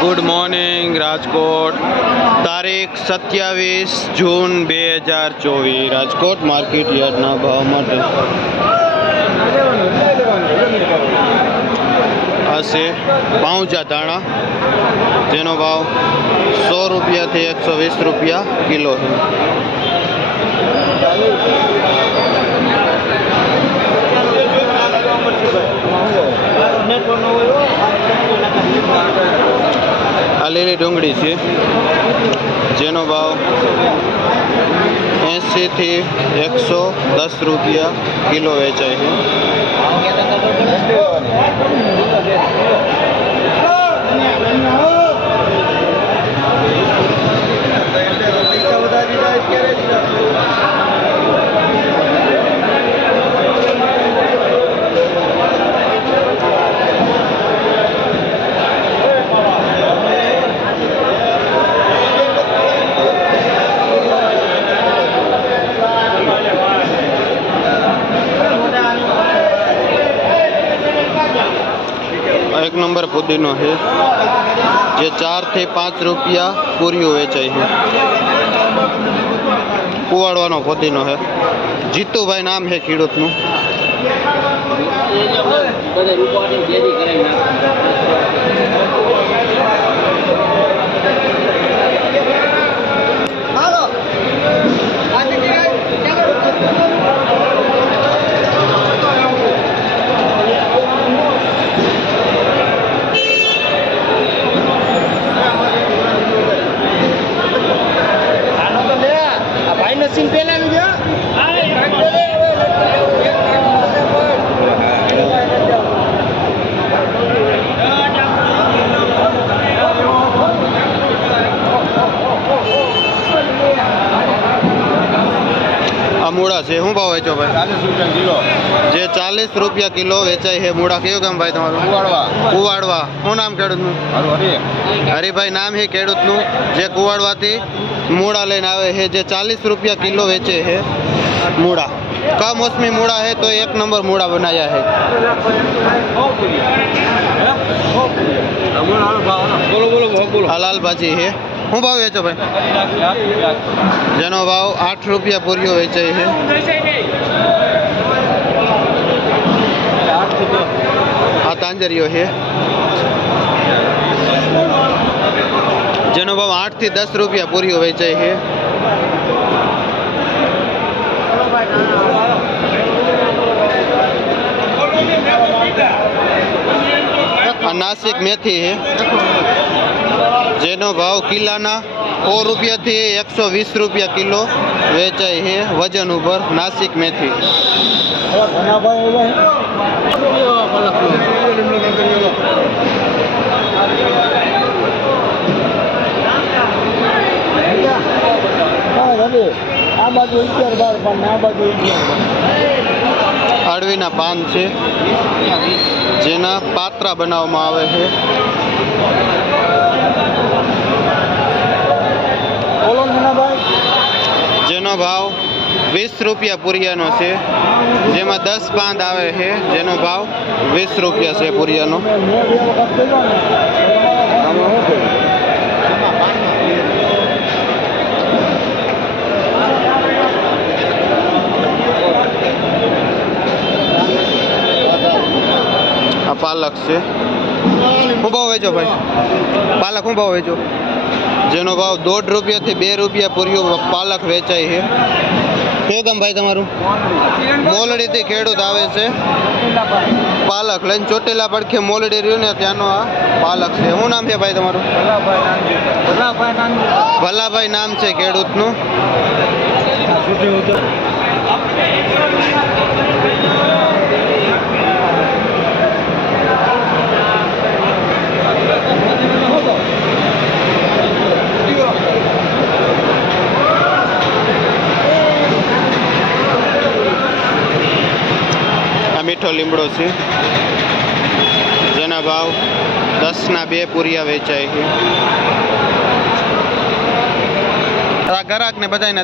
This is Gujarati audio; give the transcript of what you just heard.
ગુડ મોર્નિંગ રાજકોટ, તારીખ 27 જૂન 2024 રાજકોટ માર્કેટ યાર્ડના ભાવ માટે આ છે પાઉંચા ધાણા, જેનો ભાવ 100 રૂપિયાથી 120 રૂપિયા કિલો છે. આ લીલી ડુંગળી છે, જેનો ભાવ 80 થી 110 રૂપિયા કિલો વેચાય છે. એક નંબર પુદીનો છે, જે 4 થી 5 રૂપિયા પૂરીઓ વેચાય છે. કુવાડવાનો પુદીનો છે. જીતુભાઈ નામ છે ખેડૂતનું. મૂળા છે, શું ભાવ વેચો ભાઈ? 40 રૂપિયા કિલો. જે 40 રૂપિયા કિલો વેચાય છે મૂળા. કયું ગામ ભાઈ તમારું? કુવાડવા. શું નામ ખેડૂતનું? હરિભાઈ નામ છે ખેડૂતનું, જે કુવાડવાથી મૂળા લઈને આવે છે, જે 40 રૂપિયા કિલો વેચે છે મૂળા. કમોસમી મૂળા છે તો એક નંબર મૂળા બનાવ્યા છે. હલાલ ભાજી છે. શું ભાવ વેચો ભાઈ? જેનો ભાવ 8 રૂપિયા પૂરીઓ વેચાય છે. આ તાંજરીઓ છે, જેનો ભાવ 8 થી 10 રૂપિયા પૂરીઓ વેચાય છે. આ નાસિક મેથી છે, જેનો ભાવ કિલાના 100 રૂપિયાથી 120 રૂપિયા કિલો વેચાય છે વજન ઉપર. નાસિક મેથી. અળવીના પાન છે, જેના પાત્રા બનાવવામાં આવે છે. જેનો ભાવ 20 રૂપિયા પૂરિયાનો છે, જેમાં 10 પાંદ આવે છે. જેનો ભાવ 20 રૂપિયા છે પૂરિયાનો. આ પાલક છે. શું ભાવ વેચો ભાઈ? પાલક શું ભાવ વેચો? જેનો ભાવ 1.5 રૂપિયાથી 2 રૂપિયા પૂરીઓ પાલક વેચાય છે. કયું ગામ ભાઈ તમારું? મોલડીથી ખેડૂત આવે છે પાલક લઈને. ચોટીલા પડખે મોલડી રહ્યું ને ત્યાંનો આ પાલક છે. શું નામ છે ભાઈ તમારું? ભલાભાઈ નામ છે ખેડૂતનું. મીઠો લીમડો છે, જેના ભાવ 10ના 2 પૂરિયા વેચાય છે. ગ્રાહક ને બધાને